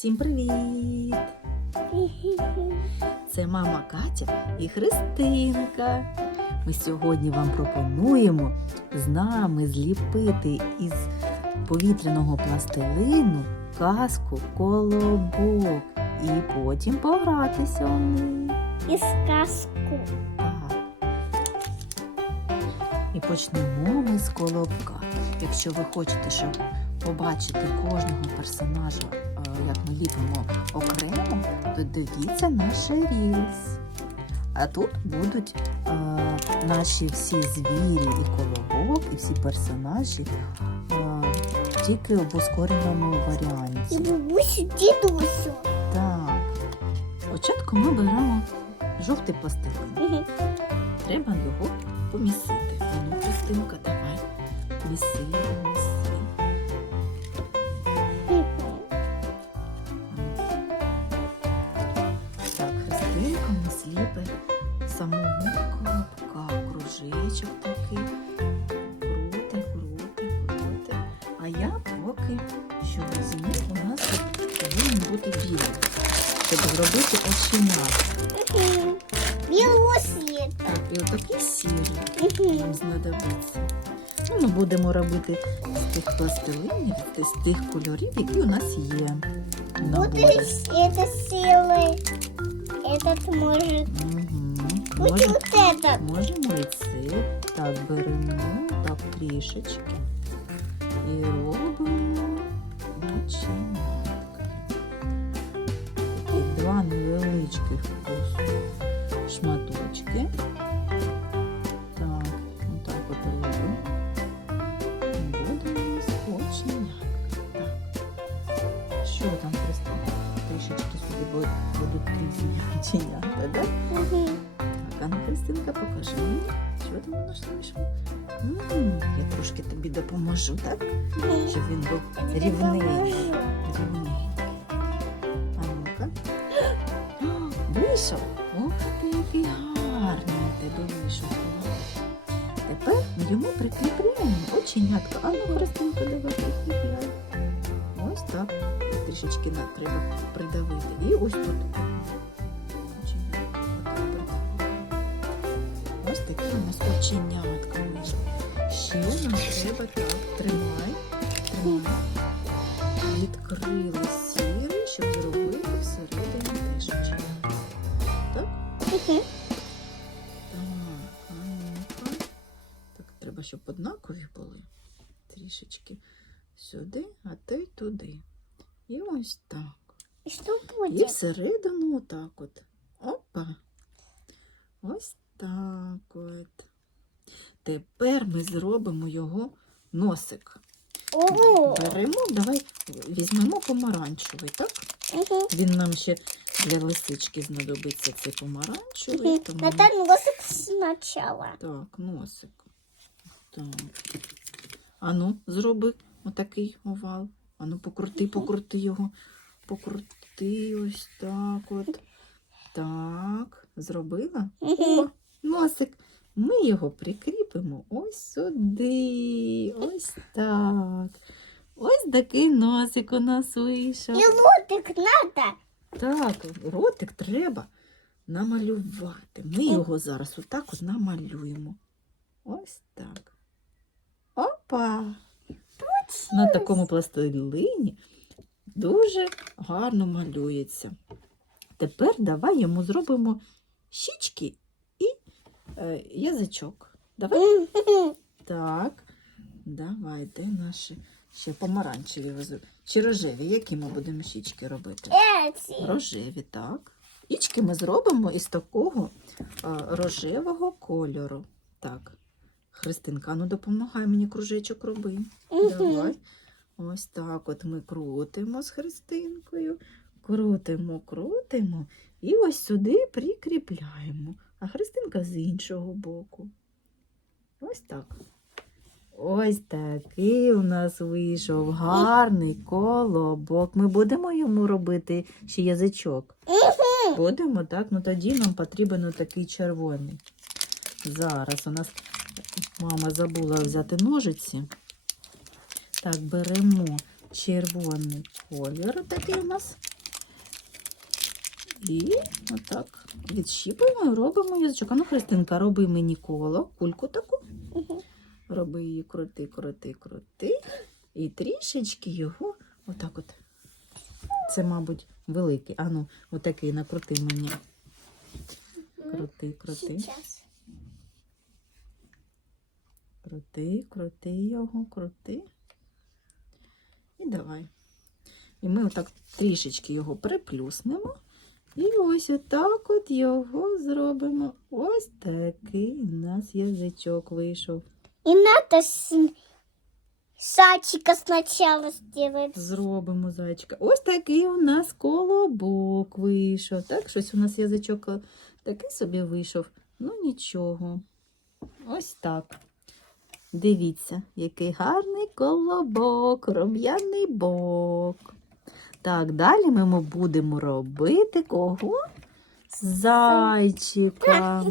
Всім привіт! Це мама Катя і Христинка. Ми сьогодні вам пропонуємо з нами зліпити із повітряного пластилину казку колобок і потім погратися у неї. І сказку. Так. І почнемо ми з колобка. Якщо ви хочете, щоб побачити кожного персонажа, е, як ми ліпимо окремо, то дивіться наш рілс. А тут будуть е, наші всі звірі і колобок, і всі персонажі е, тільки в ускореному І варіанті. бабусю, дідусю. Так. Спочатку ми беремо жовтий пластилин. Мгм. Треба його помісити. Ну, Христинка, давай. Міси, міси. повинен бути білий, щоб зробити оченят. Мгм. Білого світу. Так, і отакий сірий. Мгм. нам знадобиться. Ну, ми будемо робити з тих пластилинів, з тих кольорів, які у нас є. в Вот наборі. это силы. Этот может. Мгм. Будет Може- вот этот. Можемо і це. Так, беремо так трішечки і робимо оченятка. Два невеличких шматочки. Так, отак от робимо. Буде у нас оченятка. Так. Що там просто трішечки сюди будуть різні оченята, так? Мгм. Так, а ну, Христинка, покажи мені, що там у нас вийшло. Я трошки тобі допоможу, так? Щоб він був Я рівний. Вийшов. Ух ти, який гарний у тебе вийшов. Тепер ми йому прикріпляємо оченятка. А ну, Христинка, давай. Ось так. Трішечки нам треба придавити. І ось тут. Ось такі у нас оченятка вийшли. Ще нам треба так, тримай, тримай. Відкрили треба, щоб однакові були. Трішечки сюди, а те й туди. І ось так. І що І всередину отак от. Опа. Ось так от. Тепер ми зробимо його носик. Ого. Беремо, давай візьмемо помаранчевий, так? Мгм. Він нам ще для лисички знадобиться цей помаранчевий. Тому... Наталь носик спочатку. Так, носик. Так. Ану, зроби отакий овал. Ану, покрути, покрути його. Покрути ось так от. Так, зробила? О, носик. Ми його прикріпимо ось сюди. Ось так. Ось такий носик у нас вийшов. І лотик надо. Так, ротик треба намалювати. Ми його зараз отак от намалюємо. Ось так. Опа! На такому пластилині дуже гарно малюється. Тепер давай йому зробимо щічки і е, язичок. Давай. Так. Давай, де наші ще помаранчеві везу- чи рожеві. Які ми будемо щічки робити? Рожеві, так. Ічки ми зробимо із такого а, рожевого кольору. Так. Христинка, ну допомагай мені кружечок роби. Давай. Ось так от ми крутимо з Христинкою. Крутимо, крутимо. І ось сюди прикріпляємо. А Христинка з іншого боку. Ось так. Ось такий у нас вийшов гарний колобок. Ми будемо йому робити ще язичок. Будемо, так? Ну тоді нам потрібен такий червоний. Зараз у нас мама забула взяти ножиці. Так, беремо червоний колір такий у нас. І отак відщіпуємо і робимо язичок. А ну, Христинка, роби мені коло, кульку таку. Мгм. Роби її крути, крути, крути. І трішечки його отак от. Це, мабуть, великий. Ану, отакий накрути мені. Крути, крути, Сейчас. Крути, крути його, крути. І давай. І ми отак трішечки його приплюснемо. І ось отак от його зробимо. Ось такий у нас язичок вийшов. И надо с... сачика сначала сделать. Зробимо зайчика. Ось такий у нас колобок вийшов. Так, щось у нас язичок такий собі вийшов. Ну нічого. Ось так. Дивіться, який гарний колобок, рум'яний бок. Так, далі ми будемо робити кого? Зайчика.